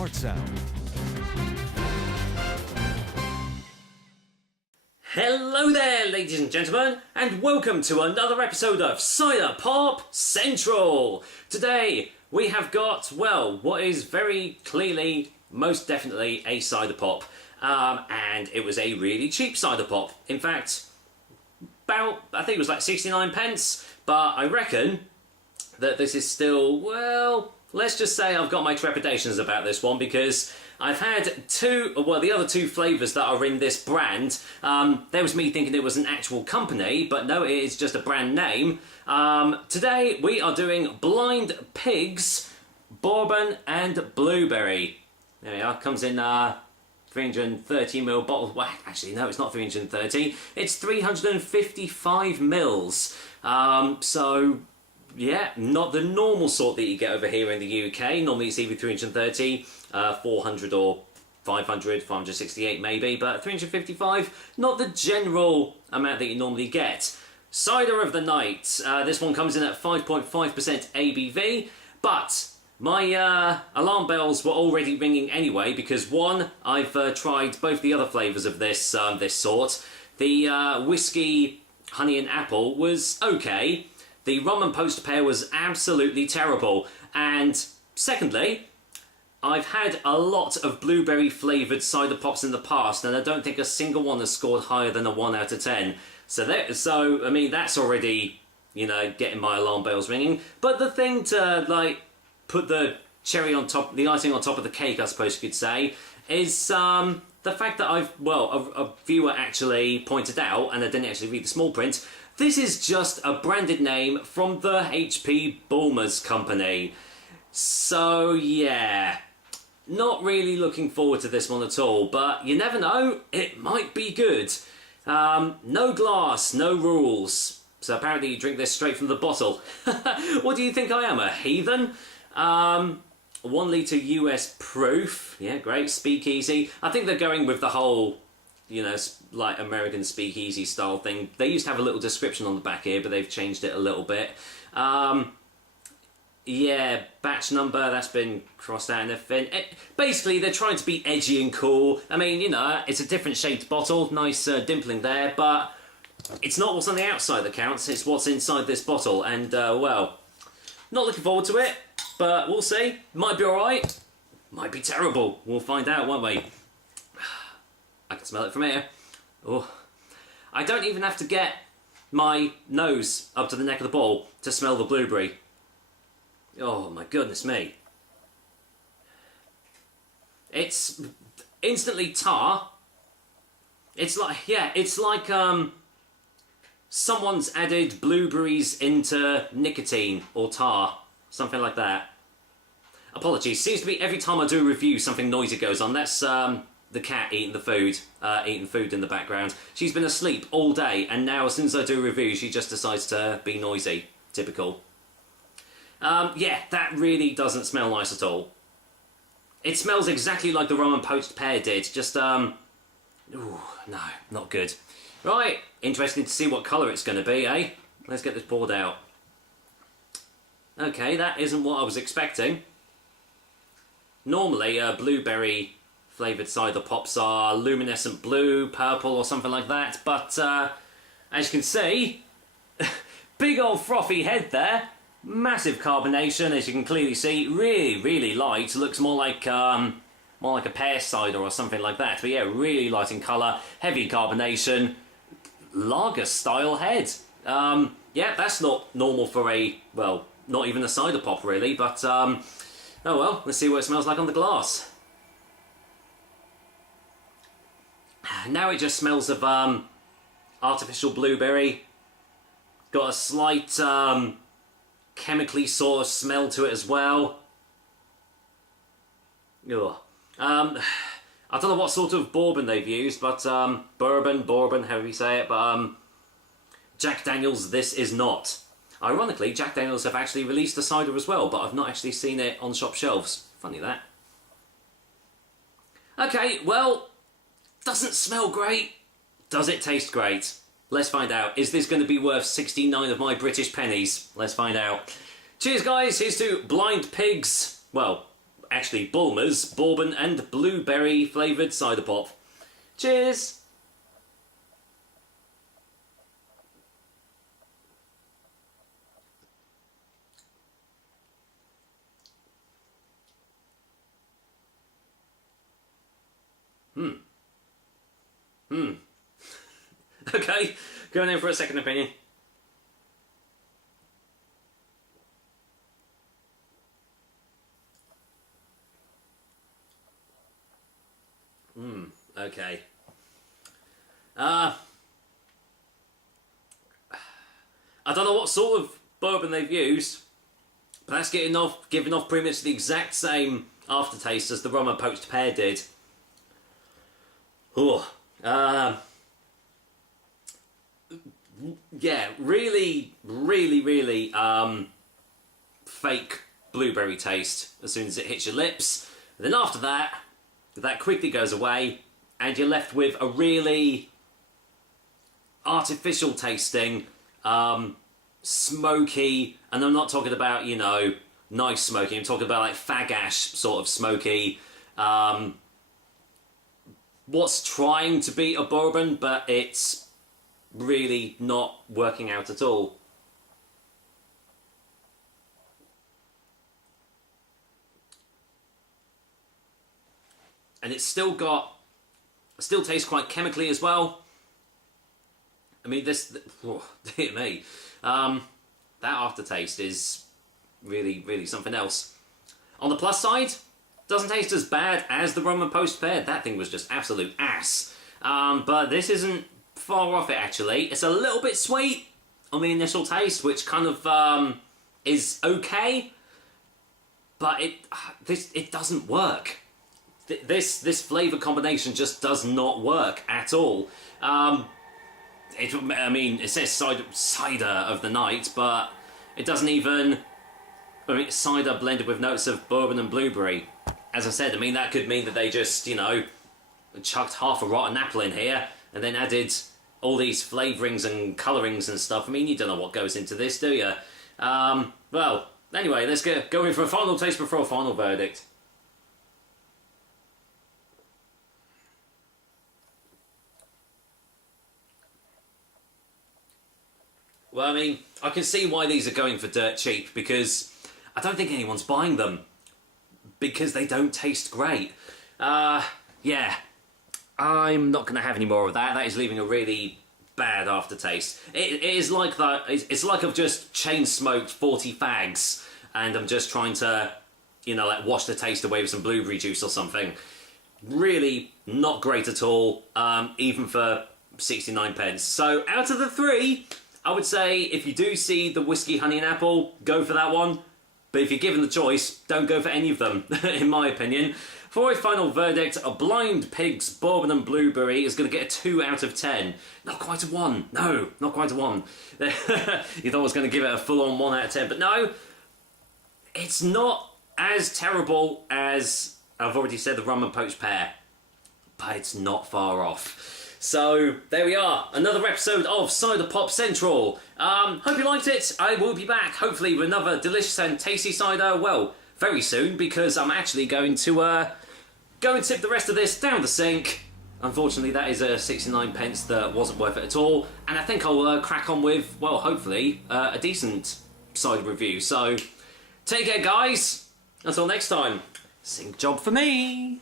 Smart Sound. Hello there, ladies and gentlemen, and welcome to another episode of Cider Pop Central. Today we have got, well, what is very clearly, most definitely a cider pop, and it was a really cheap cider pop. In fact, I think it was like 69 pence, but I reckon that this is still, well, let's just say I've got my trepidations about this one, because I've had the other two flavours that are in this brand. There was me thinking it was an actual company, but no, it is just a brand name. Today we are doing Blind Pigs, Bourbon and Blueberry. There we are, comes in 330ml bottle. Well, actually no, it's not 330, it's 355 mils. So yeah, not the normal sort that you get over here in the UK. Normally it's either 330, 400 or 500, 568 maybe, but 355, not the general amount that you normally get. Cider of the night. This one comes in at 5.5% ABV, but my alarm bells were already ringing anyway, because one, I've tried both the other flavours of this this sort. The whiskey, honey and apple was okay. The rum and poached pear was absolutely terrible. And secondly, I've had a lot of blueberry flavoured cider pops in the past, and I don't think a single one has scored higher than a 1 out of 10. So I mean, that's already, you know, getting my alarm bells ringing. But the thing to, like, put the cherry on top, the icing on top of the cake, I suppose you could say, is the fact that a viewer actually pointed out, and I didn't actually read the small print, this is just a branded name from the H.P. Bulmer's company. So yeah, not really looking forward to this one at all, but you never know, it might be good. No glass, no rules. So apparently you drink this straight from the bottle. What do you think I am, a heathen? 1 litre US proof. Yeah, great. Speakeasy. I think they're going with the whole, you know, like American speakeasy style thing. They used to have a little description on the back here, but they've changed it a little bit. Yeah, batch number, that's been crossed out and everything. Basically, they're trying to be edgy and cool. I mean, you know, it's a different shaped bottle, nice dimpling there, but it's not what's on the outside that counts, it's what's inside this bottle. And, well, not looking forward to it, but we'll see. Might be alright, might be terrible. We'll find out, won't we? I can smell it from here. Oh, I don't even have to get my nose up to the neck of the bottle to smell the blueberry. Oh my goodness me. It's instantly tar. It's like, yeah, it's like someone's added blueberries into nicotine or tar. Something like that. Apologies, seems to be every time I do a review something noisy goes on. That's the cat eating the food, eating food in the background. She's been asleep all day, and now as soon as I do a review, she just decides to be noisy. Typical. Yeah, that really doesn't smell nice at all. It smells exactly like the rum and poached pear did, just, ooh, no, not good. Right, interesting to see what colour it's going to be, eh? Let's get this poured out. Okay, that isn't what I was expecting. Normally, blueberry flavoured cider pops are luminescent blue, purple or something like that, but as you can see, big old frothy head there, massive carbonation, as you can clearly see, really, really light, looks more like a pear cider or something like that, but yeah, really light in colour, heavy carbonation, lager style head. Yeah, that's not normal for a, well, not even a cider pop really, but oh well, let's see what it smells like on the glass. Now it just smells of artificial blueberry. Got a slight chemically sort of smell to it as well. Ugh. I don't know what sort of bourbon they've used, but bourbon, however you say it, but Jack Daniel's this is not. Ironically, Jack Daniel's have actually released a cider as well, but I've not actually seen it on shop shelves. Funny that. Okay, well, doesn't smell great. Does it taste great? Let's find out. Is this going to be worth 69 of my British pennies? Let's find out. Cheers, guys. Here's to Blind Pigs. Well, actually Bulmer's Bourbon and Blueberry flavoured cider pop. Cheers! Okay, going in for a second opinion. Okay. I don't know what sort of bourbon they've used, but that's giving off pretty much the exact same aftertaste as the rum and poached pear did. Oh, yeah, really, fake blueberry taste as soon as it hits your lips. And then after that, that quickly goes away, and you're left with a really artificial tasting, smoky, and I'm not talking about, you know, nice smoky, I'm talking about like fag ash sort of smoky, what's trying to be a bourbon, but it's really not working out at all. And it's still tastes quite chemically as well. I mean, oh, dear me. That aftertaste is really something else. On the plus side, doesn't taste as bad as the rum and poached pear. That thing was just absolute ass. But this isn't far off it, actually. It's a little bit sweet on the initial taste, which kind of is okay, but it doesn't work. This flavour combination just does not work at all. I mean, it says cider of the night, but it doesn't even... I mean, cider blended with notes of bourbon and blueberry. As I said, I mean, that could mean that they just, you know, chucked half a rotten apple in here and then added all these flavourings and colourings and stuff. I mean, you don't know what goes into this, do you? Well, anyway, let's go in for a final taste before a final verdict. Well, I mean, I can see why these are going for dirt cheap, because I don't think anyone's buying them, because they don't taste great. Yeah, I'm not going to have any more of that. That is leaving a really bad aftertaste. It is like that. It's like I've just chain smoked 40 fags, and I'm just trying to, you know, like wash the taste away with some blueberry juice or something. Really not great at all, even for 69 pence. So out of the three, I would say if you do see the whiskey, honey and apple, go for that one. But if you're given the choice, don't go for any of them, in my opinion. For a final verdict, a Blind Pig's Bourbon and Blueberry is going to get a 2 out of 10. Not quite a 1. No, not quite a 1. You thought I was going to give it a full-on 1 out of 10. But no, it's not as terrible as, I've already said, the rum and poached pear. But it's not far off. So, there we are. Another episode of Cider Pop Central. Hope you liked it. I will be back, hopefully, with another delicious and tasty cider, well, very soon, because I'm actually going to go and tip the rest of this down the sink. Unfortunately, that is a 69 pence that wasn't worth it at all. And I think I'll crack on with, well, hopefully, a decent cider review. So, take care, guys. Until next time, sink job for me.